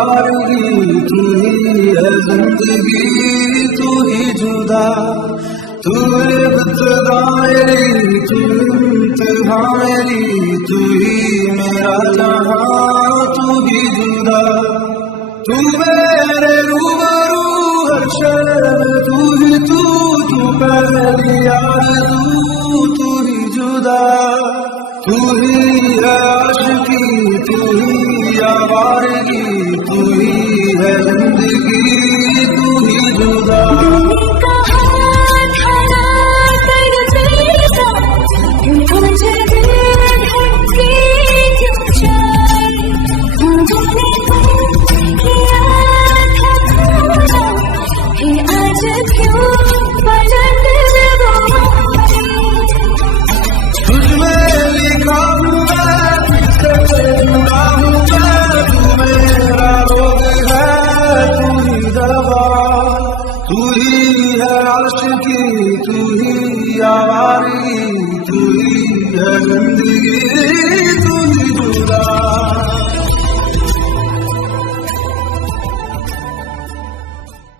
आवारगी, तू ही है जिंदगी, तू ही जुदा। तू इब्तिदाई, तू इंतहाई, तू ही मेरा जहां, तू ही जुदा। तू मेरे रूबरू हर शर्म, तू ही तू पहली आरज़ू, तू ही जुदा। तू ही है आशिकी, तू ही आवारगी, तू ही है जिंदगी, तू ही जुदा। तू ही है आशिकी, तू ही आवारगी, तू ही है जिंदगी।